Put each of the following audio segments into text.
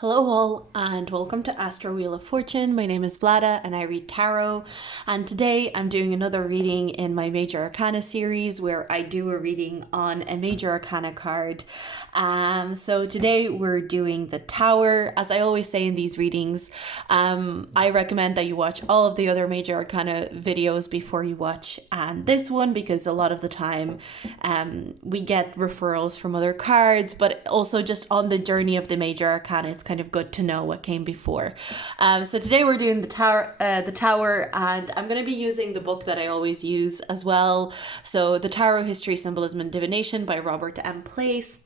Hello all and welcome to Astro Wheel of Fortune. My name is Vlada and I read tarot, and today I'm doing another reading in my Major Arcana series where I do a reading on a Major Arcana card. So today we're doing the Tower. As I always say in these readings, I recommend that you watch all of the other Major Arcana videos before you watch this one, because a lot of the time we get referrals from other cards, but also just on the journey of the Major Arcana, it's kind of good to know what came before. So today we're doing the Tower, and I'm going to be using the book that I always use as well. So the Tarot History, Symbolism, and Divination by Robert M. Place.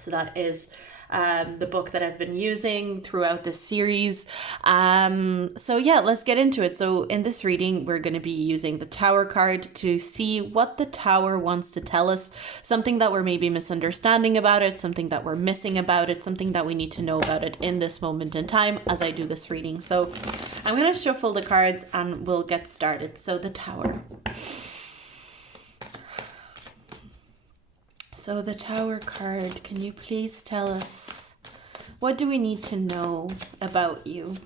So that is the book that I've been using throughout this series. So yeah, let's get into it. So in this reading, we're going to be using the Tower card to see what the Tower wants to tell us, something that we're maybe misunderstanding about it, something that we're missing about it, something that we need to know about it in this moment in time as I do this reading. So I'm going to shuffle the cards and we'll get started. So the Tower. So the Tower card, can you please tell us, what do we need to know about you?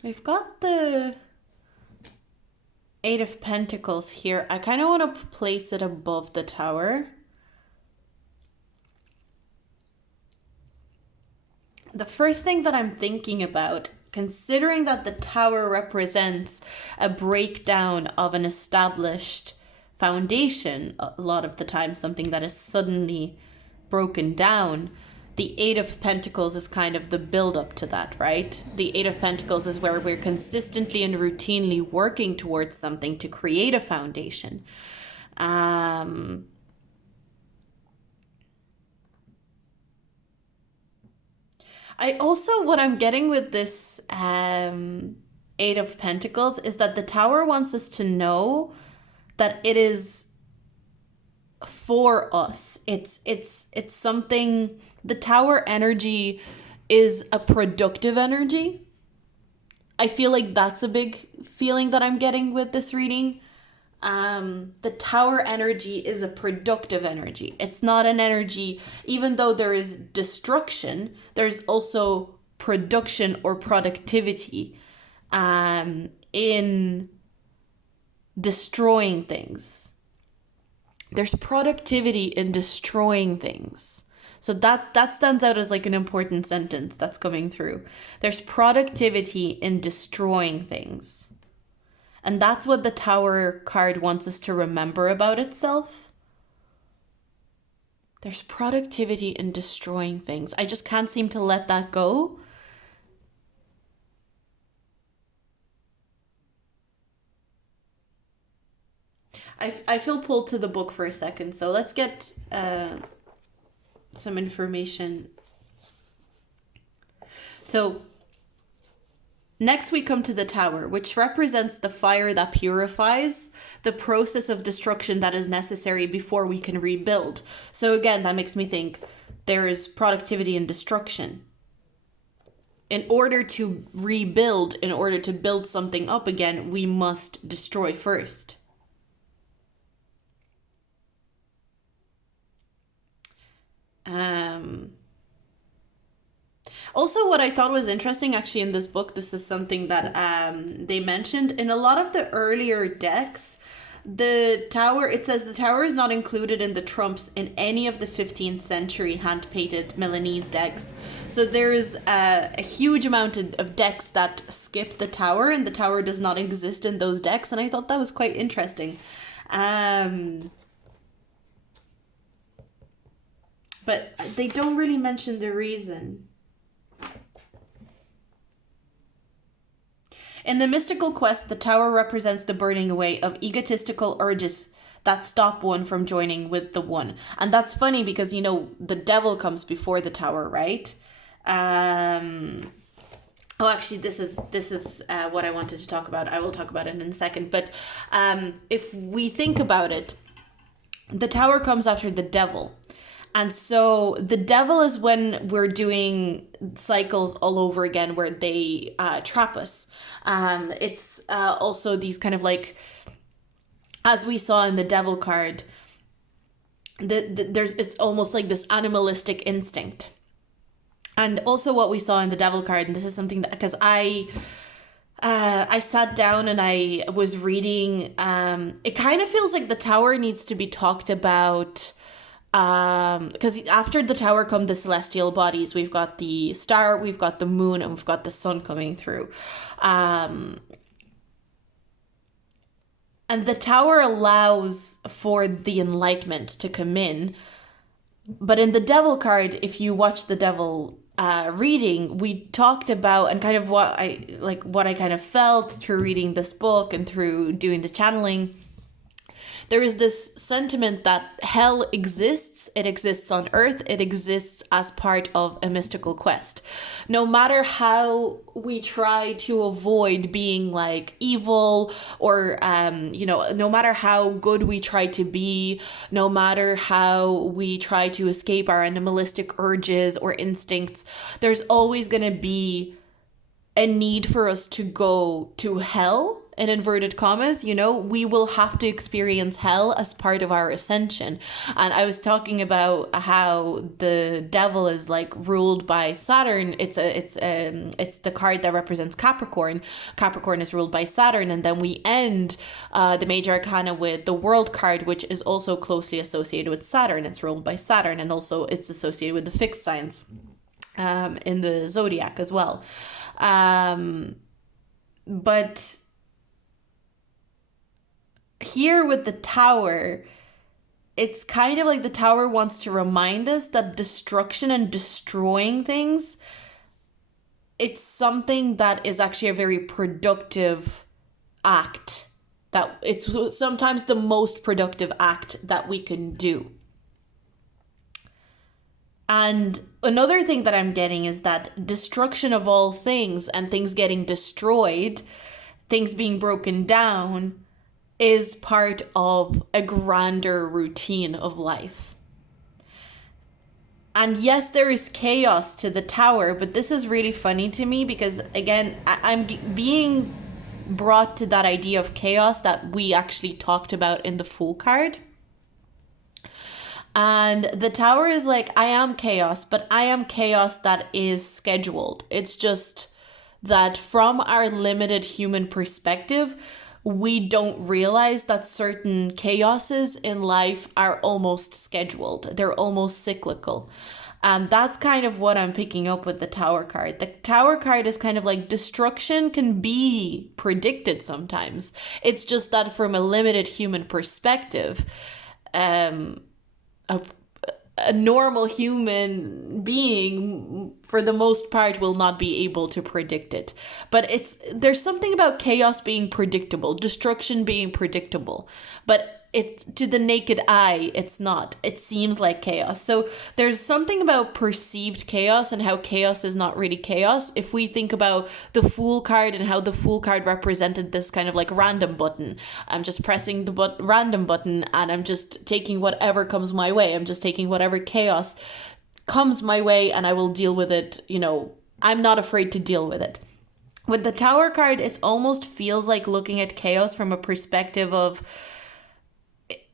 We've got the Eight of Pentacles here. I kind of want to place it above the Tower. The first thing that I'm thinking about, considering that the Tower represents a breakdown of an established foundation, a lot of the time something that is suddenly broken down, the Eight of Pentacles is kind of the build up to that, right? The Eight of Pentacles is where we're consistently and routinely working towards something to create a foundation. I also, what I'm getting with this Eight of Pentacles is that the Tower wants us to know that it is for us. It's something, the Tower energy is a productive energy. I feel like that's a big feeling that I'm getting with this reading. The Tower energy is a productive energy. It's not an energy, even though there is destruction, there's also production or productivity in destroying things. There's productivity in destroying things. So that stands out as like an important sentence that's coming through. There's productivity in destroying things. And that's what the Tower card wants us to remember about itself. There's productivity in destroying things. I just can't seem to let that go. I feel pulled to the book for a second, so let's get some information. So next we come to the Tower, which represents the fire that purifies, the process of destruction that is necessary before we can rebuild. So again, that makes me think there is productivity in destruction. In order to rebuild, in order to build something up again, we must destroy first. Also, what I thought was interesting actually in this book, this is something that they mentioned in a lot of the earlier decks, the Tower, it says the Tower is not included in the trumps in any of the 15th century hand-painted Milanese decks. So there's a huge amount of decks that skip the Tower, and the Tower does not exist in those decks, and I thought that was quite interesting. But they don't really mention the reason. In the mystical quest, the Tower represents the burning away of egotistical urges that stop one from joining with the one. And that's funny because, you know, the devil comes before the Tower, right? Oh, actually, this is what I wanted to talk about. I will talk about it in a second. But if we think about it, the Tower comes after the devil. And so the devil is when we're doing cycles all over again where they trap us. It's also these kind of like, as we saw in the devil card, it's almost like this animalistic instinct. And also what we saw in the Devil card, and this is something that, because I sat down and I was reading, it kind of feels like the Tower needs to be talked about, because after the Tower come the celestial bodies. We've got the star, we've got the moon, and we've got the sun coming through. And the Tower allows for the enlightenment to come in. But in the Devil card, if you watch the Devil reading, we talked about, and kind of what I kind of felt through reading this book and through doing the channeling. There is this sentiment that hell exists. It exists on Earth. It exists as part of a mystical quest. No matter how we try to avoid being like evil, or no matter how good we try to be, no matter how we try to escape our animalistic urges or instincts, there's always going to be a need for us to go to hell, in inverted commas. We will have to experience hell as part of our ascension. And I was talking about how the Devil is like ruled by Saturn. It's the card that represents Capricorn. Capricorn is ruled by Saturn, and then we end the major arcana with the World card, which is also closely associated with Saturn. It's ruled by Saturn, and also it's associated with the fixed signs in the zodiac as well. But here with the Tower, it's kind of like the Tower wants to remind us that destruction and destroying things, it's something that is actually a very productive act. That it's sometimes the most productive act that we can do. And another thing that I'm getting is that destruction of all things and things getting destroyed, things being broken down, is part of a grander routine of life. And yes, there is chaos to the Tower, but this is really funny to me because, again, I'm being brought to that idea of chaos that we actually talked about in the Fool card. And the Tower is like, I am chaos, but I am chaos that is scheduled. It's just that from our limited human perspective, we don't realize that certain chaoses in life are almost scheduled. They're almost cyclical. And that's kind of what I'm picking up with the Tower card. The Tower card is kind of like destruction can be predicted sometimes. It's just that from a limited human perspective, a normal human being, for the most part, will not be able to predict it. But there's something about chaos being predictable, destruction being predictable. But to the naked eye, it's not. It seems like chaos. So there's something about perceived chaos and how chaos is not really chaos. If we think about the Fool card and how the Fool card represented this kind of like random button. I'm just pressing the random button and I'm just taking whatever comes my way. I'm just taking whatever chaos comes my way and I will deal with it. I'm not afraid to deal with it. With the Tower card, it almost feels like looking at chaos from a perspective of,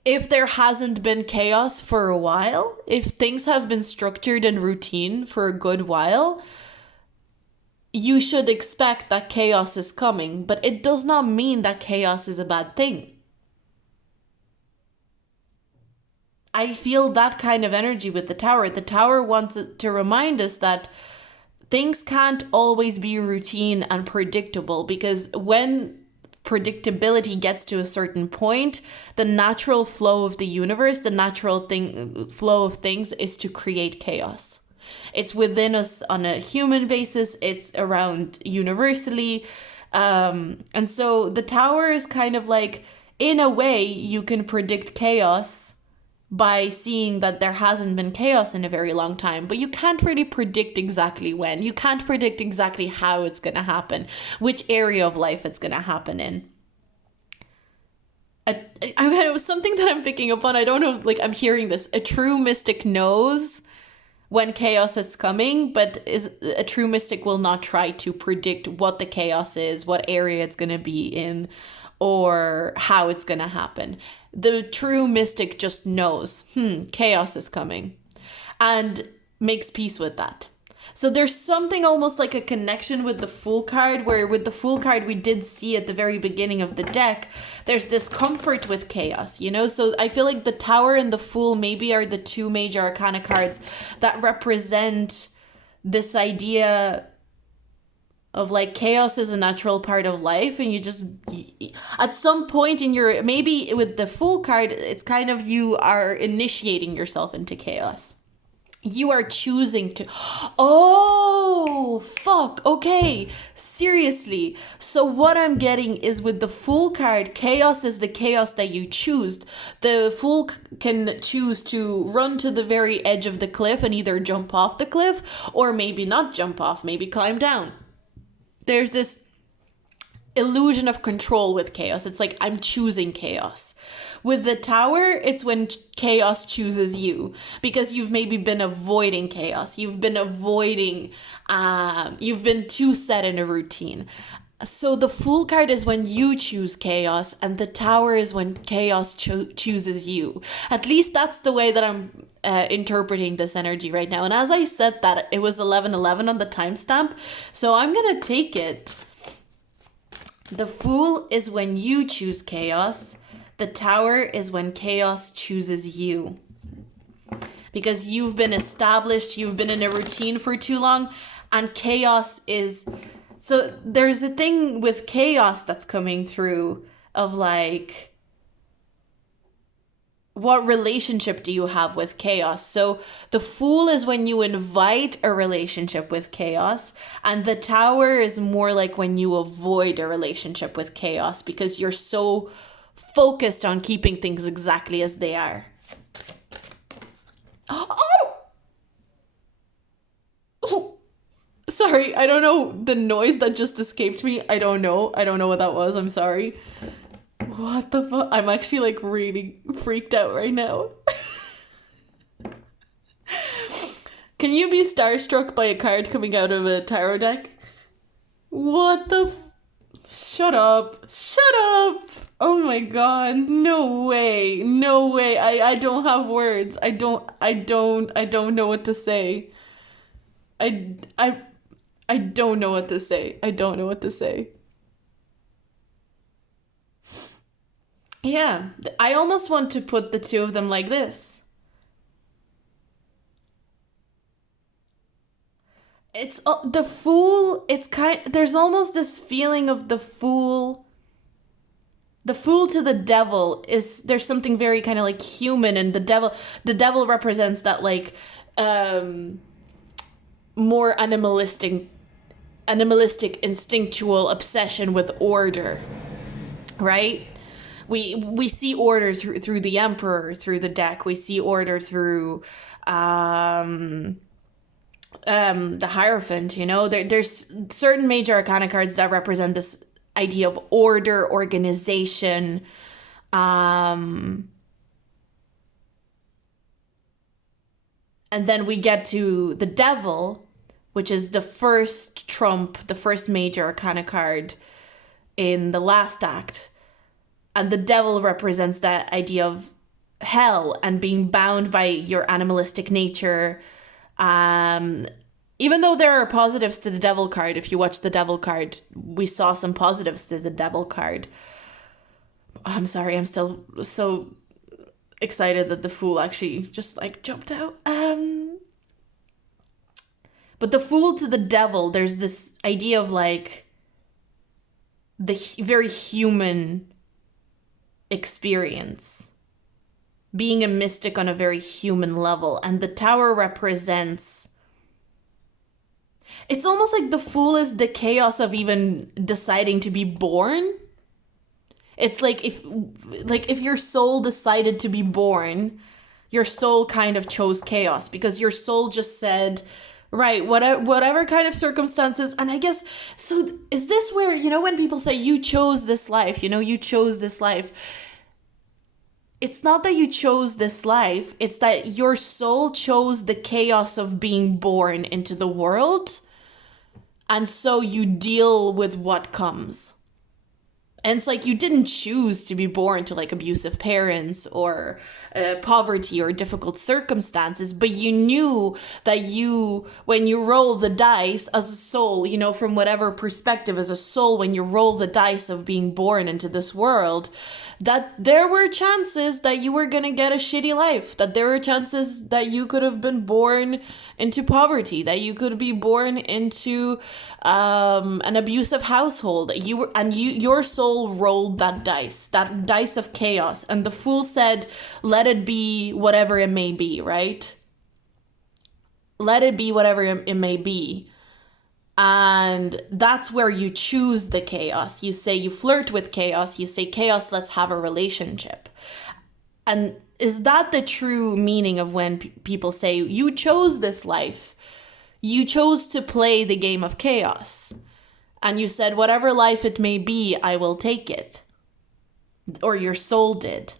if there hasn't been chaos for a while, if things have been structured and routine for a good while, you should expect that chaos is coming, but it does not mean that chaos is a bad thing. I feel that kind of energy with the Tower. The Tower wants to remind us that things can't always be routine and predictable, because when predictability gets to a certain point, the natural flow of the universe, the natural flow of things is to create chaos. It's within us on a human basis. It's around universally. And so the Tower is kind of like, in a way, you can predict chaos by seeing that there hasn't been chaos in a very long time, but you can't really predict exactly when. You can't predict exactly how it's going to happen, which area of life it's going to happen in. It was something that I'm picking up on. I don't know, like, I'm hearing this. A true mystic knows when chaos is coming, but a true mystic will not try to predict what the chaos is, what area it's going to be in, or how it's going to happen. The true mystic just knows, chaos is coming, and makes peace with that. So there's something almost like a connection with the Fool card, where with the Fool card we did see at the very beginning of the deck, there's discomfort with chaos, you know? So I feel like the Tower and the Fool maybe are the two major arcana cards that represent this idea of like chaos is a natural part of life, and you just at some point in your, maybe with the Fool card, it's kind of you are initiating yourself into chaos. You are choosing to. Oh, fuck. Okay. Seriously. So, what I'm getting is with the Fool card, chaos is the chaos that you choose. The Fool can choose to run to the very edge of the cliff and either jump off the cliff or maybe not jump off, maybe climb down. There's this illusion of control with chaos. It's like I'm choosing chaos. With the Tower, it's when chaos chooses you, because you've maybe been avoiding chaos. You've been avoiding, you've been too set in a routine. So the Fool card is when you choose chaos, and the Tower is when chaos chooses you. At least that's the way that I'm interpreting this energy right now. And as I said that, it was 11:11 on the timestamp, so I'm gonna take it. The Fool is when you choose chaos. The Tower is when chaos chooses you. Because you've been established, you've been in a routine for too long, and chaos is... So there's a thing with chaos that's coming through of like, what relationship do you have with chaos? So the Fool is when you invite a relationship with chaos, and the Tower is more like when you avoid a relationship with chaos because you're so focused on keeping things exactly as they are. Oh! Sorry, I don't know the noise that just escaped me. I don't know what that was. I'm sorry. What the fuck? I'm actually like really freaked out right now. Can you be starstruck by a card coming out of a tarot deck? What the Shut up. Shut up. Oh my god. No way. No way. I don't have words. I don't know what to say. I don't know what to say. I don't know what to say. Yeah, I almost want to put the two of them like this. It's the Fool, it's there's almost this feeling of the Fool to the Devil is, there's something very kind of like human, and the devil represents that like more animalistic instinctual obsession with order, right? We see order through the Emperor, through the deck. We see order through the Hierophant, you know. There's certain major arcana cards that represent this idea of order, organization, and then we get to the Devil, which is the first trump, the first major arcana card in the last act. And the Devil represents that idea of hell and being bound by your animalistic nature. Even though there are positives to the Devil card, if you watch the Devil card, we saw some positives to the Devil card. I'm sorry, I'm still so excited that the Fool actually just like jumped out. But the Fool to the Devil, there's this idea of like the very human experience, being a mystic on a very human level. And the Tower represents, it's almost like the Fool is the chaos of even deciding to be born. It's like if your soul decided to be born, your soul kind of chose chaos, because your soul just said, right, whatever kind of circumstances. And I guess, so is this where, you know, when people say you chose this life, you know, you chose this life, it's not that you chose this life, it's that your soul chose the chaos of being born into the world, and so you deal with what comes. And it's like you didn't choose to be born to like abusive parents or poverty or difficult circumstances, but you knew that when you roll the dice as a soul, you know, from whatever perspective as a soul, when you roll the dice of being born into this world, that there were chances that you were going to get a shitty life, that there were chances that you could have been born into poverty, that you could be born into an abusive household. Your soul rolled that dice of chaos, and the fool said, let it be whatever it may be, right? Let it be whatever it may be. And that's where you choose the chaos. You say, you flirt with chaos. You say, chaos, let's have a relationship. And is that the true meaning of when people say, you chose this life? You chose to play the game of chaos. And you said, whatever life it may be, I will take it. Or your soul did.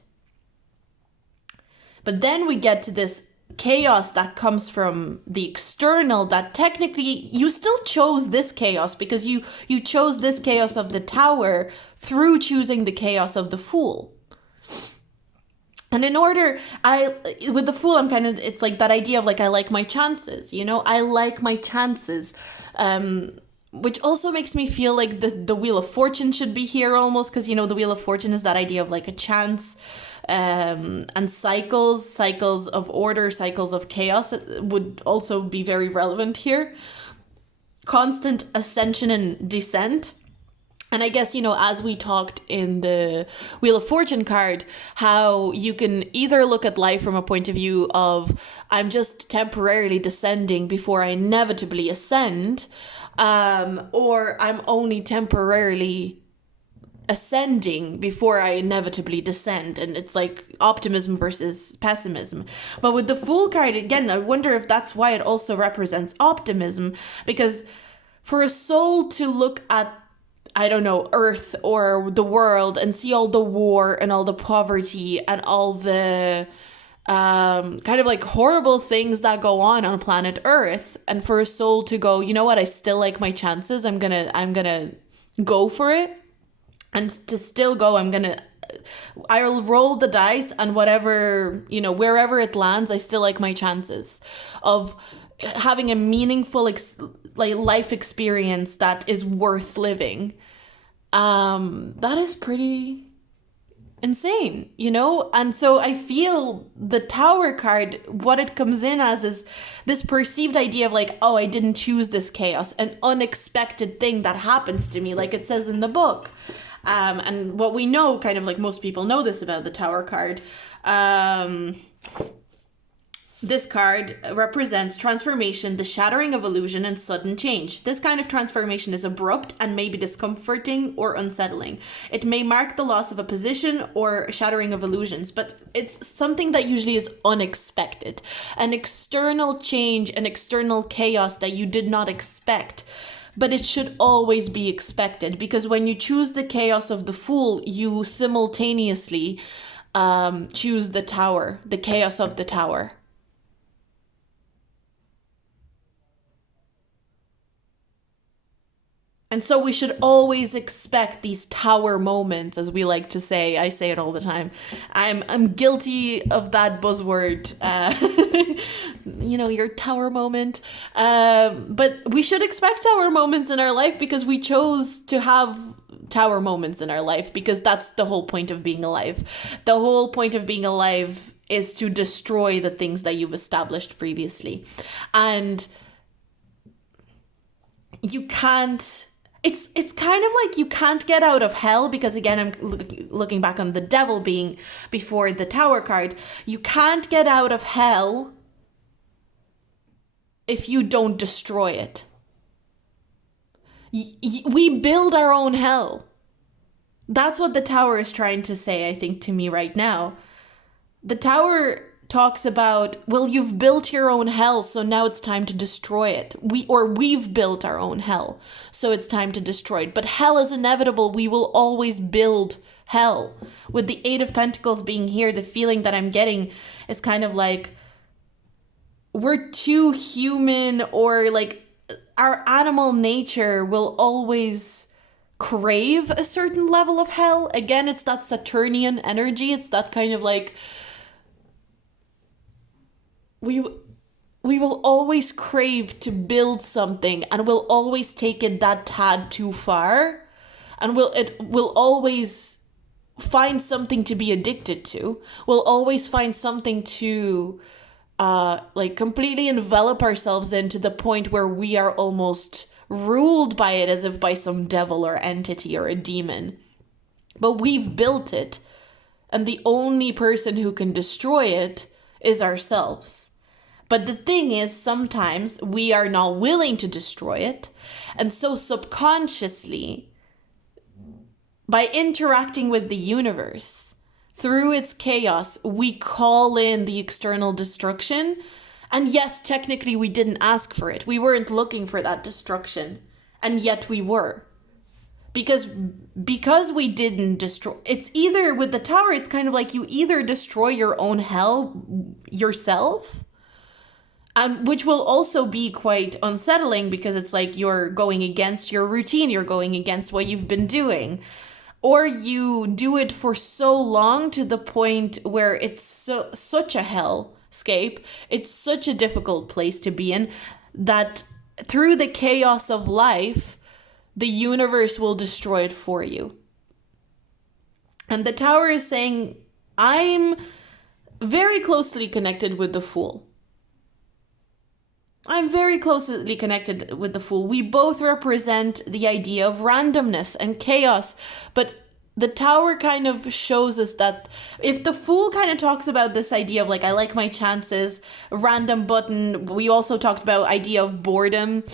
But then we get to this chaos that comes from the external, that technically you still chose this chaos because you chose this chaos of the tower through choosing the chaos of the fool. And with the fool, it's like that idea of like, I like my chances, you know, I like my chances. Which also makes me feel like the Wheel of Fortune should be here almost, because, you know, the Wheel of Fortune is that idea of like a chance, and cycles of order, cycles of chaos would also be very relevant here. Constant ascension and descent. And I guess, you know, as we talked in the Wheel of Fortune card, how you can either look at life from a point of view of, I'm just temporarily descending before I inevitably ascend, or I'm only temporarily ascending before I inevitably descend. And it's like optimism versus pessimism. But with the Fool card, again, I wonder if that's why it also represents optimism, because for a soul to look at, I don't know, Earth or the world and see all the war and all the poverty and all the kind of like horrible things that go on planet Earth, and for a soul to go, you know what, I still like my chances, I'm gonna go for it, and to still go, I'll roll the dice, and whatever, you know, wherever it lands, I still like my chances of having a meaningful life experience that is worth living. That is pretty insane, you know? And so I feel the Tower card, what it comes in as is this perceived idea of like, oh, I didn't choose this chaos, an unexpected thing that happens to me, like it says in the book. And what we know, kind of like most people know this about the Tower card, this card represents transformation, the shattering of illusion, and sudden change. This kind of transformation is abrupt and may be discomforting or unsettling. It may mark the loss of a position or shattering of illusions, but it's something that usually is unexpected. An external change, an external chaos that you did not expect. But it should always be expected, because when you choose the chaos of the Fool, you simultaneously choose the Tower, the chaos of the Tower. And so we should always expect these tower moments, as we like to say. I say it all the time. I'm guilty of that buzzword. You know, your tower moment. But we should expect tower moments in our life, because we chose to have tower moments in our life, because that's the whole point of being alive. The whole point of being alive is to destroy the things that you've established previously. And you can't... It's kind of like you can't get out of hell, because again, I'm looking back on the devil being before the Tower card. You can't get out of hell if you don't destroy it. We build our own hell. That's what the Tower is trying to say, I think, to me right now. The Tower talks about, well, you've built your own hell, so now it's time to destroy it. We've built our own hell, so it's time to destroy it. But hell is inevitable. We will always build hell. With the Eight of Pentacles being here, the feeling that I'm getting is kind of like we're too human, or like our animal nature will always crave a certain level of hell. Again, it's that Saturnian energy. It's that kind of like, we will always crave to build something, and we'll always take it that tad too far, and we'll always find something to be addicted to. We'll always find something to like completely envelop ourselves in, to the point where we are almost ruled by it, as if by some devil or entity or a demon. But we've built it, and the only person who can destroy it is ourselves. But the thing is, sometimes we are not willing to destroy it, and so subconsciously, by interacting with the universe through its chaos, we call in the external destruction. And yes, technically we didn't ask for it. We weren't looking for that destruction, and yet we were. Because we didn't destroy, it's either with the tower, it's kind of like you either destroy your own hell yourself, and which will also be quite unsettling, because it's like you're going against your routine, you're going against what you've been doing. Or you do it for so long to the point where it's such a hellscape, it's such a difficult place to be in, that through the chaos of life, the universe will destroy it for you. And the tower is saying, I'm very closely connected with the Fool. I'm very closely connected with the Fool. We both represent the idea of randomness and chaos, but the tower kind of shows us that if the Fool kind of talks about this idea of like, I like my chances, random button, we also talked about idea of boredom,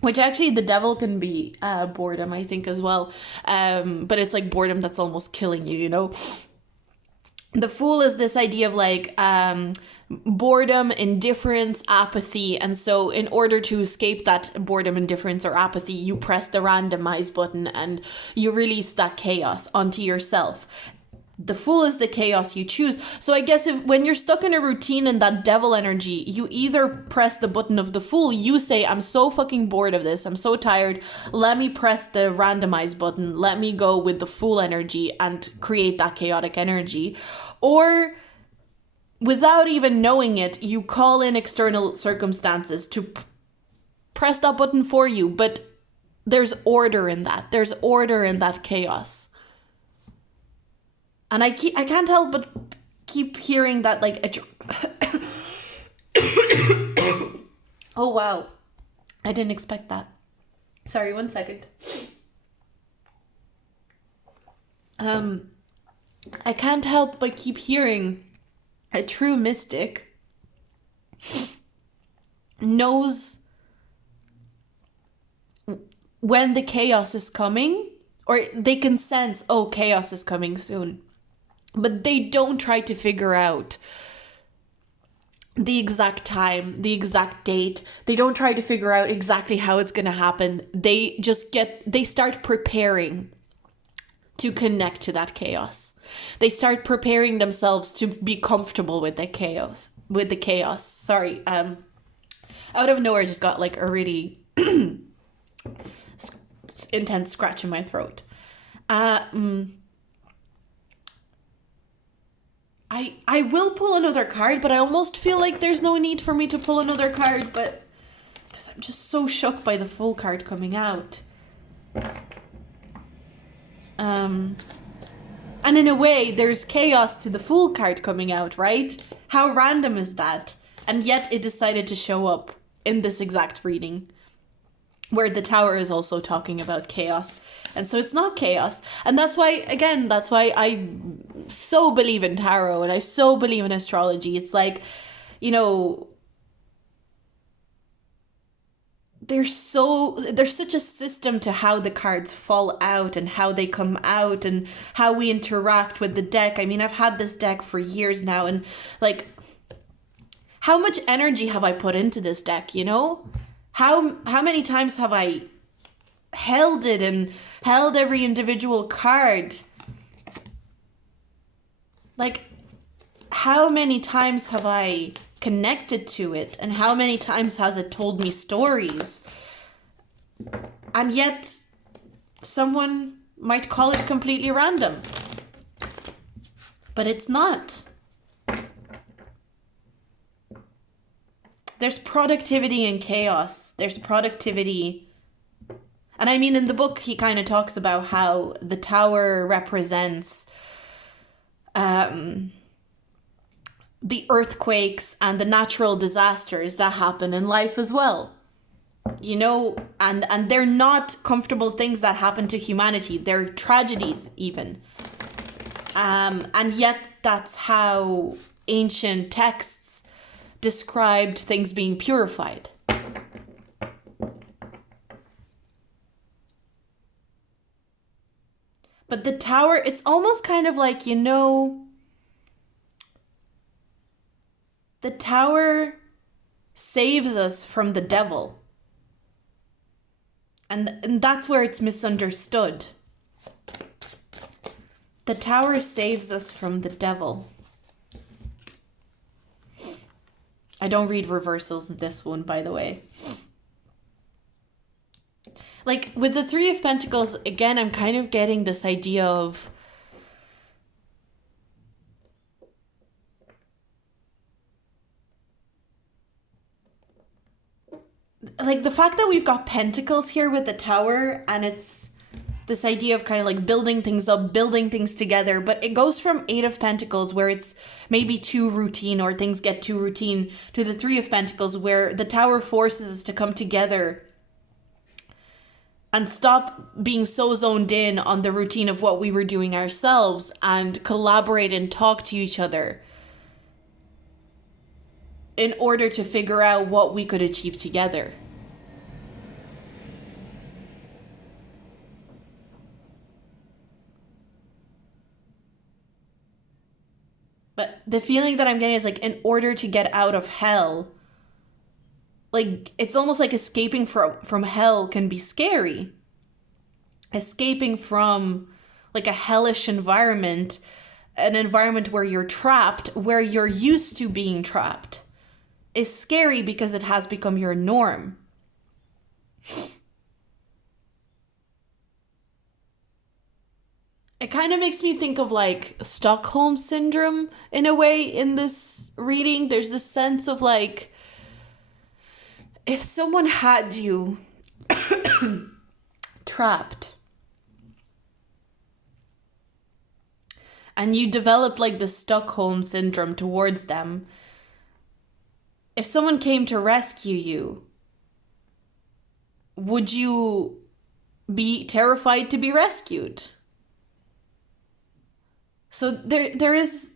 which actually the devil can be boredom, I think, as well. But it's like boredom that's almost killing you, you know? The Fool is this idea of like boredom, indifference, apathy. And so in order to escape that boredom, indifference, or apathy, you press the randomize button and you release that chaos onto yourself. The Fool is the chaos you choose. So I guess when you're stuck in a routine and that devil energy, you either press the button of the Fool, you say, I'm so fucking bored of this, I'm so tired, let me press the randomize button, let me go with the Fool energy and create that chaotic energy. Or without even knowing it, you call in external circumstances to press that button for you, but there's order in that. There's order in that chaos. And I can't help but keep hearing that, like, oh, wow. I didn't expect that. Sorry, 1 second. I can't help but keep hearing a true mystic knows when the chaos is coming, or they can sense, oh, chaos is coming soon. But they don't try to figure out the exact time, the exact date. They don't try to figure out exactly how it's going to happen. They start preparing to connect to that chaos. They start preparing themselves to be comfortable with the chaos. Sorry. Out of nowhere, I just got like a really intense scratch in my throat. I will pull another card, but I almost feel like there's no need for me to pull another card, but because I'm just so shocked by the Fool card coming out. And in a way, there's chaos to the Fool card coming out, right? How random is that? And yet it decided to show up in this exact reading, where the Tower is also talking about chaos. And so it's not chaos. And that's why I so believe in tarot and I so believe in astrology. It's like, you know, there's such a system to how the cards fall out and how they come out and how we interact with the deck. I mean, I've had this deck for years now, and like, how much energy have I put into this deck, you know? How many times have I held it and held every individual card? Like, how many times have I connected to it, and how many times has it told me stories? And yet Someone might call it completely random, but it's not. There's productivity in chaos. There's productivity. And I mean, in the book, he kind of talks about how the tower represents the earthquakes and the natural disasters that happen in life as well. You know, and they're not comfortable things that happen to humanity. They're tragedies even. And yet that's how ancient texts described things being purified. But the tower, it's almost kind of like, you know, the tower saves us from the devil. And that's where it's misunderstood. The tower saves us from the devil. I don't read reversals in this one, by the way. Like, with the Three of Pentacles, again, I'm kind of getting this idea of... like, the fact that we've got pentacles here with the tower, and it's this idea of kind of like building things up, building things together, but it goes from Eight of Pentacles, where it's maybe too routine or things get too routine, to the Three of Pentacles, where the tower forces us to come together and stop being so zoned in on the routine of what we were doing ourselves and collaborate and talk to each other in order to figure out what we could achieve together. But the feeling that I'm getting is like, in order to get out of hell, like, it's almost like escaping from hell can be scary. Escaping from like a hellish environment, an environment where you're trapped, where you're used to being trapped, is scary because it has become your norm. It kind of makes me think of like Stockholm syndrome in a way in this reading. There's this sense of like, if someone had you trapped and you developed like the Stockholm syndrome towards them, if someone came to rescue you, would you be terrified to be rescued? So there is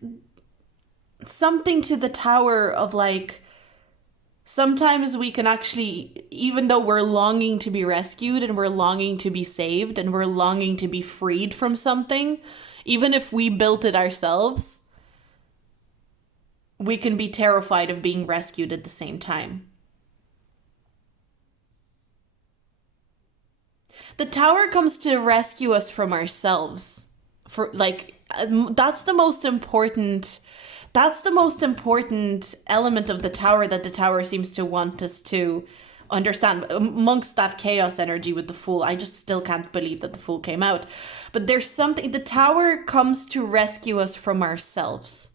something to the tower of like, sometimes we can actually, even though we're longing to be rescued and we're longing to be saved and we're longing to be freed from something, even if we built it ourselves, we can be terrified of being rescued at the same time. The tower comes to rescue us from ourselves. For like, that's the most important element of the tower that the tower seems to want us to understand, amongst that chaos energy with the Fool. I just still can't believe that the Fool came out. But there's something, the tower comes to rescue us from ourselves.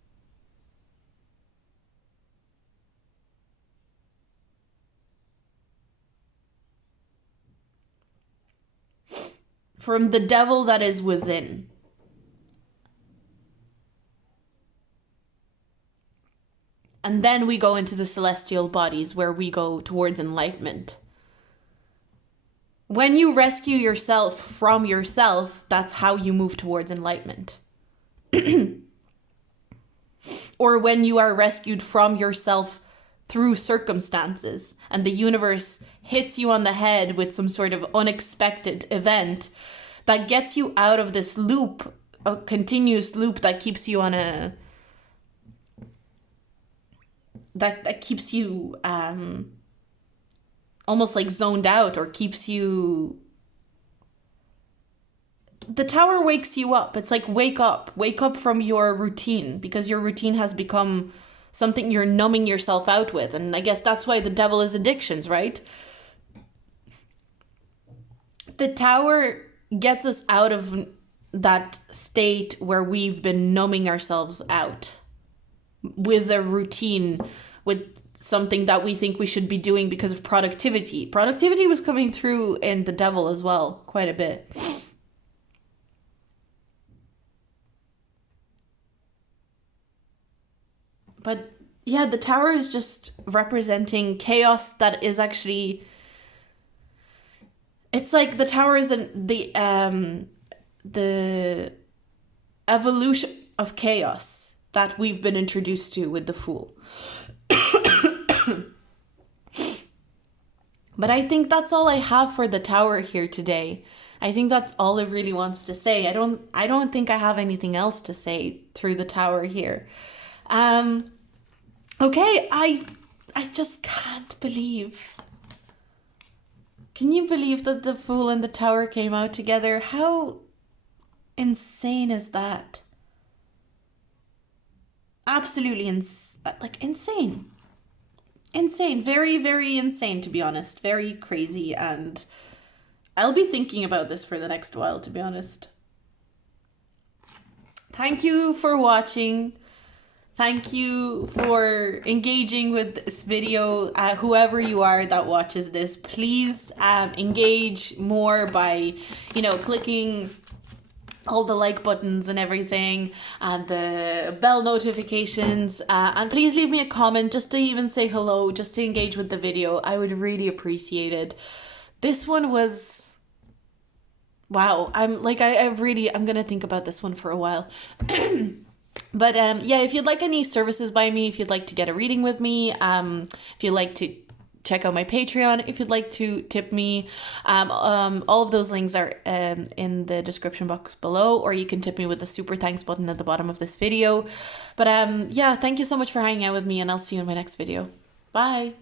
From the devil that is within. And then we go into the celestial bodies, where we go towards enlightenment. When you rescue yourself from yourself, that's how you move towards enlightenment. Or when you are rescued from yourself through circumstances, and the universe hits you on the head with some sort of unexpected event that gets you out of this loop, a continuous loop that keeps you on a... that keeps you almost like zoned out, or keeps you... The tower wakes you up. It's like, wake up from your routine, because your routine has become something you're numbing yourself out with. And I guess that's why the devil is addictions, right? The tower gets us out of that state where we've been numbing ourselves out with a routine, with something that we think we should be doing because of productivity. Productivity was coming through in the devil as well, quite a bit. But yeah, the tower is just representing chaos that is actually, it's like the tower is the evolution of chaos that we've been introduced to with the Fool. But I think that's all I have for the tower here today. I think that's all it really wants to say. I don't think I have anything else to say through the tower here. Okay, I just can't believe. Can you believe that the Fool and the tower came out together? How insane is that? Absolutely insane. Insane. Very, very insane, to be honest. Very crazy, and I'll be thinking about this for the next while, to be honest. Thank you for watching. Thank you for engaging with this video. Whoever you are that watches this, please engage more by, clicking all the like buttons and everything, and the bell notifications, and please leave me a comment just to even say hello, just to engage with the video. I would really appreciate it. This one was, wow. I'm gonna think about this one for a while. But yeah, if you'd like any services by me, if you'd like to get a reading with me, if you'd like to check out my Patreon, if you'd like to tip me, all of those links are in the description box below, or you can tip me with the super thanks button at the bottom of this video. But yeah, thank you so much for hanging out with me, and I'll see you in my next video. Bye.